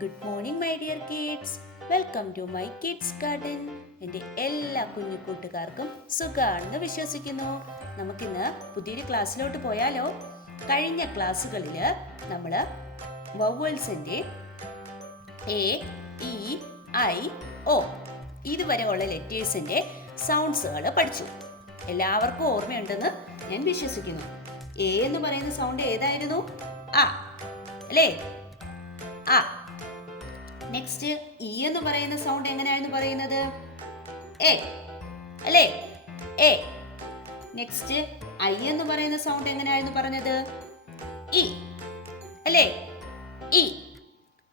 Good morning my dear kids. Welcome to my kids garden. എൻ്റെ എല്ലാ കുഞ്ഞു കൂട്ടുകാർക്കും സുഖമാണെന്ന് വിശ്വസിക്കുന്നു. നമുക്കിന്ന് പുതിയൊരു ക്ലാസ്സിലോട്ട് പോയാലോ? കഴിഞ്ഞ ക്ലാസ്സുകളിൽ നമ്മൾ വവ്വൽസിൻ്റെ എ ഇ ഐ ഒ ഇതുവരെ ഉള്ള ലെറ്റേഴ്സിൻ്റെ സൗണ്ട്സുകൾ പഠിച്ചു. എല്ലാവർക്കും ഓർമ്മയുണ്ടെന്ന് ഞാൻ വിശ്വസിക്കുന്നു. എ എന്ന് പറയുന്ന സൗണ്ട് ഏതായിരുന്നു? ആ അല്ലേ? ആ. നെക്സ്റ്റ് ഇ എന്ന് പറയുന്ന സൗണ്ട് എങ്ങനെയായിരുന്നു പറയുന്നത്? എ അല്ലേ? എ. നെക്സ്റ്റ് ഐ എന്ന് പറയുന്ന സൗണ്ട് എങ്ങനെയായിരുന്നു പറഞ്ഞത്? ഇ അല്ലേ? ഇ.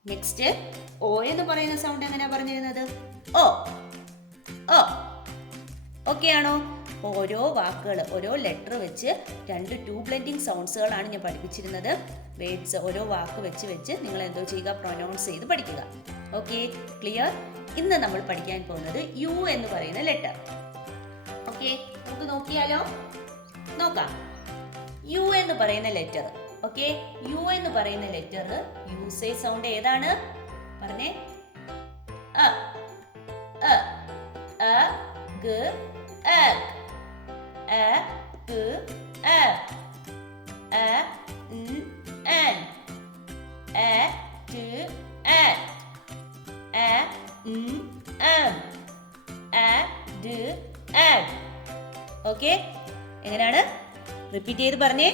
നെക്സ്റ്റ് ഒ എന്ന് പറയുന്ന സൗണ്ട് എങ്ങനെയാ പറഞ്ഞിരുന്നത്? ഓ. ഓ. ഓക്കെ ആണോ? ഓരോ വാക്കുകൾ, ഓരോ ലെറ്റർ വെച്ച് രണ്ട് ബ്ലെൻഡിങ് സൗണ്ട്സുകളാണ് ഞാൻ പഠിപ്പിച്ചിരുന്നത്. വേർഡ്സ് ഓരോ വാക്ക് വെച്ച് നിങ്ങൾ എന്തോ ചെയ്യുക, പ്രൊനൗൺസ് ചെയ്ത് പഠിക്കുക. Okay, clear? ഇന്ന് നമ്മൾ പഠിക്കാൻ പോകുന്നത് യു എന്ന് പറയുന്ന ലെറ്റർ. ഓക്കെ, നമുക്ക് നോക്കിയാലോ? നോക്കാം. യു എന്ന് പറയുന്ന ലെറ്റർ. ഓക്കെ, യു എന്ന് പറയുന്ന ലെറ്റർ യൂസേ സൗണ്ട് ഏതാണ്? പറഞ്ഞേ. അ അ അ ഗ എ എ ഗ എ എ എൻ എ ട് എ എ എം എ ഡ് എ. ഓക്കെ, എങ്ങനെയാണ്? റിപ്പീറ്റ് ചെയ്ത് പറഞ്ഞേ.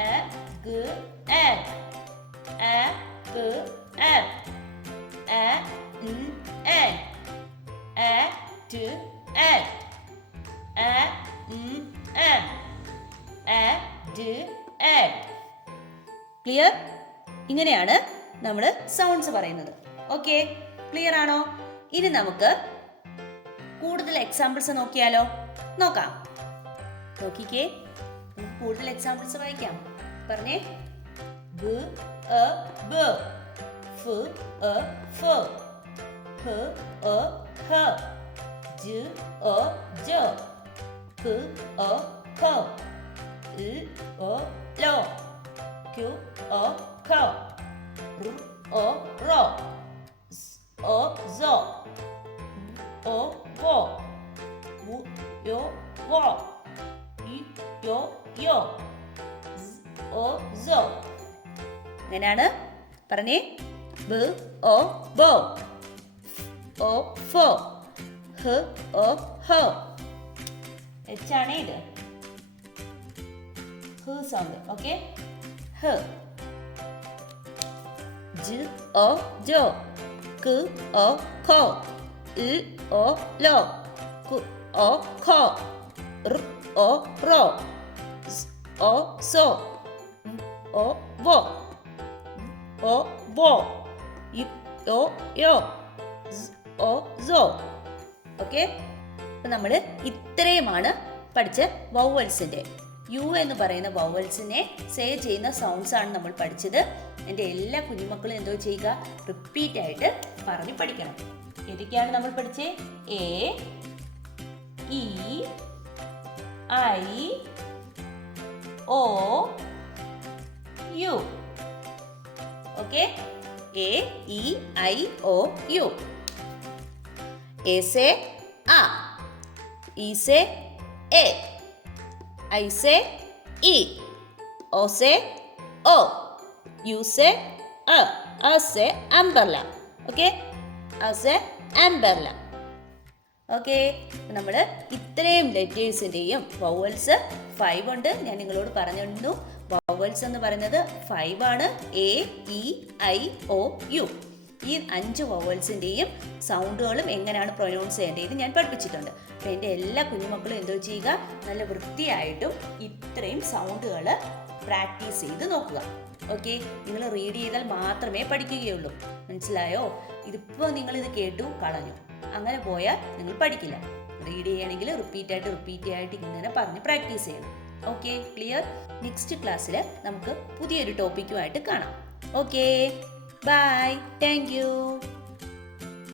എ ഗ എ എ ഗ എ എ എൻ എ ട് എ എ എം എ ഡ് എ. ക്ലിയർ? ഇങ്ങനെയാണ് നമ്മൾ സൗണ്ട്സ് പറയുന്നത്. ഓക്കെ, ക്ലിയർ ആണോ? ഇനി നമുക്ക് കൂടുതൽ എക്സാമ്പിൾസ് നോക്കിയാലോ? നോക്കാം. നോക്കിക്കേ, നമുക്ക് കൂടുതൽ എക്സാമ്പിൾസ് വായിക്കാം. പറഞ്ഞേ. ബ എ ബ ഫ് എ ഫ് ഹ എ ഹ ജ എ ജ ക എ ഖ ൽ എ ല q എ ഖ ർ എ റ സ് എ സ ഒ വ വ് യ വ യി യ യ സ് എ സ. എങ്ങനെയാണ്? പറഞ്ഞേ. ബ ഒ ബ ഫ് ഒ ഫ് ഹ ഒ ഹ. എച്ച് ആണ് ഇത്. ഹ സൗണ്ട്. ഓക്കെ, ഹ. ജ ഒ ജ ക ഒ ഖ ൽ ഒ ല ക ഒ ഖ ർ ഒ റ സ് ഒ സ ഒ വ ഒ വ യി യ യ സ് ഒ സ. ഓക്കെ, അപ്പം നമ്മൾ ഇത്രയുമാണ് പഠിച്ച വവ്വൽസിൻ്റെ. യു എന്ന് പറയുന്ന വവ്വൽസിനെ സേ ചെയ്യുന്ന സൗണ്ട്സ് ആണ് നമ്മൾ പഠിച്ചത്. എൻ്റെ എല്ലാ കുഞ്ഞുമക്കളും എന്തോ ചെയ്യുക, റിപ്പീറ്റ് ആയിട്ട് പറഞ്ഞ് പഠിക്കണം. ഏതൊക്കെയാണ് നമ്മൾ പഠിച്ചത്? A E I O U. Okay, A E I O U. A say ആ, ഇ സേ എ, I say E, O say O, U say A say umbrella. Okay, A say umbrella. Okay, നമ്മൾ ഇത്രയും ലെറ്റേഴ്സിൻ്റെയും vowels 5 ഉണ്ട്. ഞാൻ നിങ്ങളോട് പറഞ്ഞിരുന്നു vowels എന്ന് പറയുന്നത് 5 ആണ്. A E I O U. ഈ 5 വവ്വൽസിൻ്റെയും സൗണ്ടുകളും എങ്ങനെയാണ് പ്രൊനൗൺസ് ചെയ്യേണ്ടത് ഞാൻ പഠിപ്പിച്ചിട്ടുണ്ട്. അപ്പോൾ എൻ്റെ എല്ലാ കുഞ്ഞുമക്കളും എന്തോ ചെയ്യുക, നല്ല വൃത്തിയായിട്ടും ഇത്രയും സൗണ്ടുകൾ പ്രാക്ടീസ് ചെയ്ത് നോക്കുക. ഓക്കെ, നിങ്ങൾ റീഡ് ചെയ്താൽ മാത്രമേ പഠിക്കുകയുള്ളൂ. മനസ്സിലായോ? ഇതിപ്പോൾ നിങ്ങളിത് കേട്ടു കളഞ്ഞു, അങ്ങനെ പോയാൽ നിങ്ങൾ പഠിക്കില്ല. റീഡ് ചെയ്യണമെങ്കിൽ റിപ്പീറ്റ് ആയിട്ട് ഇങ്ങനെ പറഞ്ഞ് പ്രാക്ടീസ് ചെയ്യണം. Okay, clear? നെക്സ്റ്റ് ക്ലാസ്സിൽ നമുക്ക് പുതിയൊരു ടോപ്പിക്കുമായിട്ട് കാണാം. Okay, bye. Thank U.